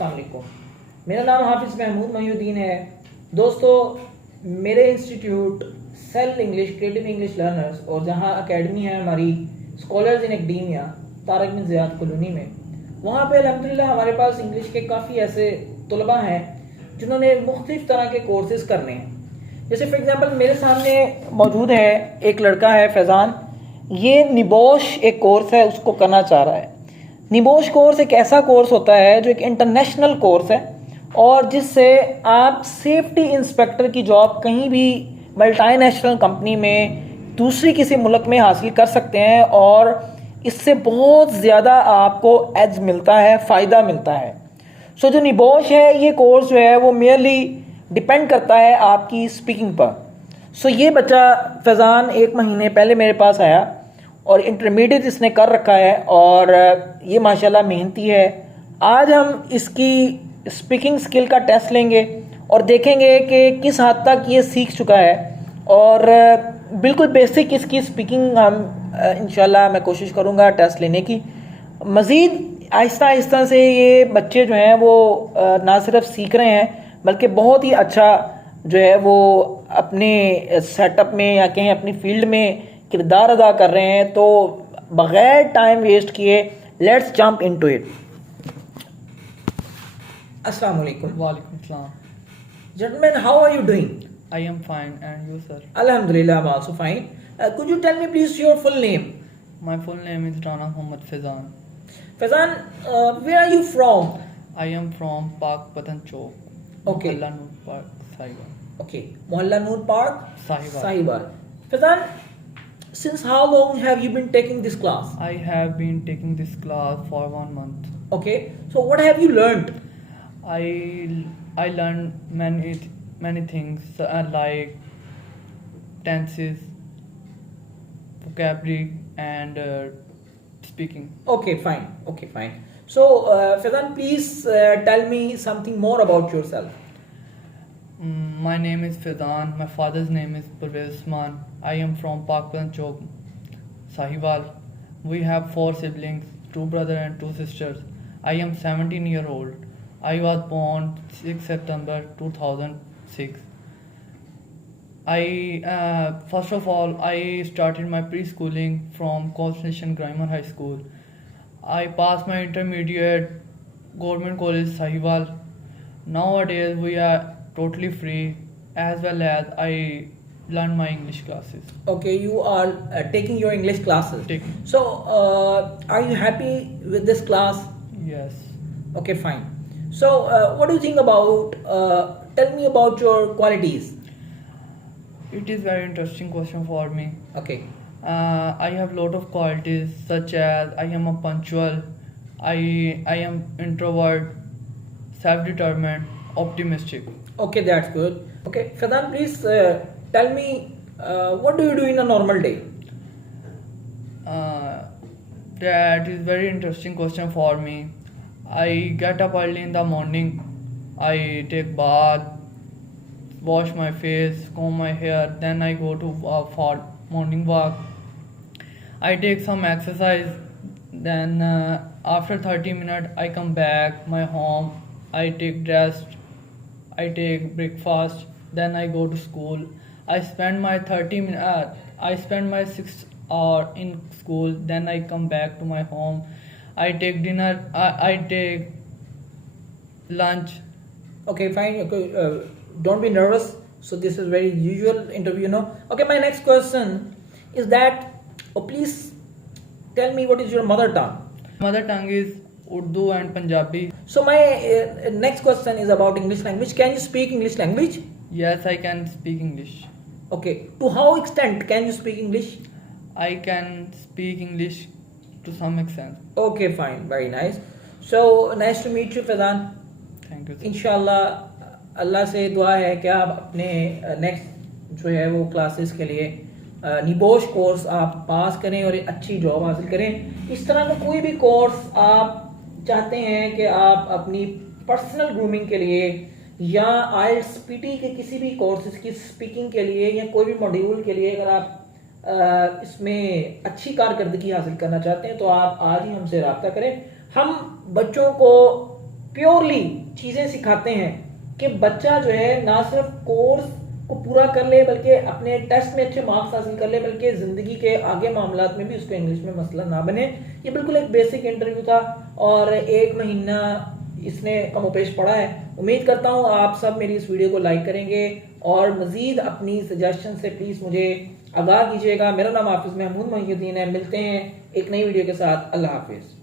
السلام علیکم. میرا نام حافظ محمود محیuddin ہے. دوستو میرے انسٹیٹیوٹ سیل انگلش کریٹو انگلش لرنرز اور جہاں اکیڈمی ہے ہماری اسکالرز ان ایکڈیمیا طارق بن زیاد کالونی میں, وہاں پہ الحمدللہ ہمارے پاس انگلش کے کافی ایسے طلباء ہیں جنہوں نے مختلف طرح کے کورسز کرنے ہیں. جیسے فار ایگزامپل میرے سامنے موجود ہے ایک لڑکا ہے فیضان, یہ نیبوش ایک کورس ہے اس کو کرنا چاہ رہا ہے. نیبوش کورس ایک ایسا کورس ہوتا ہے جو ایک انٹرنیشنل کورس ہے اور جس سے آپ سیفٹی انسپیکٹر کی جاب کہیں بھی ملٹی نیشنل کمپنی میں دوسری کسی ملک میں حاصل کر سکتے ہیں اور اس سے بہت زیادہ آپ کو ایج ملتا ہے, فائدہ ملتا ہے. سو جو نیبوش ہے یہ کورس جو ہے وہ میئرلی ڈپینڈ کرتا ہے آپ کی اسپیکنگ پر. سو یہ بچہ فیضان 1 مہینے پہلے میرے پاس آیا اور انٹرمیڈیٹ اس نے کر رکھا ہے اور یہ ماشاءاللہ محنتی ہے. آج ہم اس کی اسپیکنگ اسکل کا ٹیسٹ لیں گے اور دیکھیں گے کہ کس حد تک یہ سیکھ چکا ہے اور بالکل بیسک اس کی اسپیکنگ ہم انشاءاللہ میں کوشش کروں گا ٹیسٹ لینے کی. مزید آہستہ آہستہ سے یہ بچے جو ہیں وہ نہ صرف سیکھ رہے ہیں بلکہ بہت ہی اچھا جو ہے وہ اپنے سیٹ اپ میں یا کہیں اپنی فیلڈ میں کردار ادا کر رہے ہیں. تو بغیر ٹائم ویسٹ کیے لیٹس جمپ انٹو اٹ. السلام علیکم. وعلیکم السلام. Gentlemen, how are you doing? I am fine, and you, sir? Alhamdulillah, I'm also fine. Could you tell me please your full name? My full name is Rana Muhammad Faizan. Faizan, where are you from? I am from Park Patan Chowk. Okay. Mohalla Noor Park, Sahiwal. Okay, Mohalla Noor Park, Sahiwal. Sahiwal. Faizan, since how long have you been taking this class? I have been taking this class for 1 month. Okay, so what have you learned? I learned many things like tenses, vocabulary, and speaking. Okay, fine. So, Faizan, please tell me something more about yourself. My name is Faizan. My father's name is Usman. I am from Park Patan Chowk, Sahiwal. We have 4 siblings, 2 brothers and 2 sisters. I am 17 years old. I was born 6 September 2006. First of all, I started my preschooling from Kors Grammar High School. I passed my intermediate Government College Sahiwal. Nowadays we are totally free, as well as I learn my English classes. Okay, you are taking your English classes. So, are you happy with this class? Yes. Okay, fine. So, what do you think about, tell me about your qualities. It is very interesting question for me. Okay. I have lot of qualities such as I am a punctual, I am introvert, self-determined, optimistic. Okay, that's good. Okay, Faizan, please tell me what do you do in a normal day? That is very interesting question for me. I get up early in the morning, I take bath, wash my face, comb my hair, then I go to for morning walk. I take some exercise, then after 30 minutes I come back my home, I take rest, I take breakfast, then I go to school. I spend my 6 hours in school, then I come back to my home. I take dinner, I take lunch. Okay, fine. Okay, don't be nervous. So this is very usual interview, you know. Okay, my next question is that, please tell me what is your mother tongue? Mother tongue is Urdu and Punjabi. So my next question is about English language. Can you speak English language? Yes, I can speak English. Okay, to how extent can you speak English? I can speak English to some extent. Okay, fine, very nice. So nice to meet you, Faizan. Thank you. इंशाल्लाह अल्लाह से दुआ है कि आप अपने next जो है वो क्लासेस के लिए निबोश कोर्स आप पास करें और अच्छी जॉब हासिल करें. इस तरह का कोई भी कोर्स आप चाहते हैं कि आप अपनी पर्सनल ग्रूमिंग के लिए या आइल्स पीटी के किसी भी कोर्सेज की स्पीकिंग के लिए या कोई भी मॉड्यूल के लिए अगर आप इसमें अच्छी कारकर्दगी हासिल करना चाहते हैं तो आप आज ही हमसे रब्ता करें. हम बच्चों को پیورلی چیزیں سکھاتے ہیں کہ بچہ جو ہے نہ صرف کورس کو پورا کر لے بلکہ اپنے ٹیسٹ میں اچھے مارکس حاصل کر لے بلکہ زندگی کے آگے معاملات میں بھی اس کو انگلش میں مسئلہ نہ بنے. یہ بالکل ایک بیسک انٹرویو تھا اور 1 مہینہ اس نے کم و بیش پڑھا ہے. امید کرتا ہوں آپ سب میری اس ویڈیو کو لائک کریں گے اور مزید اپنی سجیشن سے پلیز مجھے آگاہ کیجیے گا. میرا نام حافظ محمود محی الدین ہے. ملتے ہیں ایک نئی ویڈیو کے ساتھ. اللہ حافظ.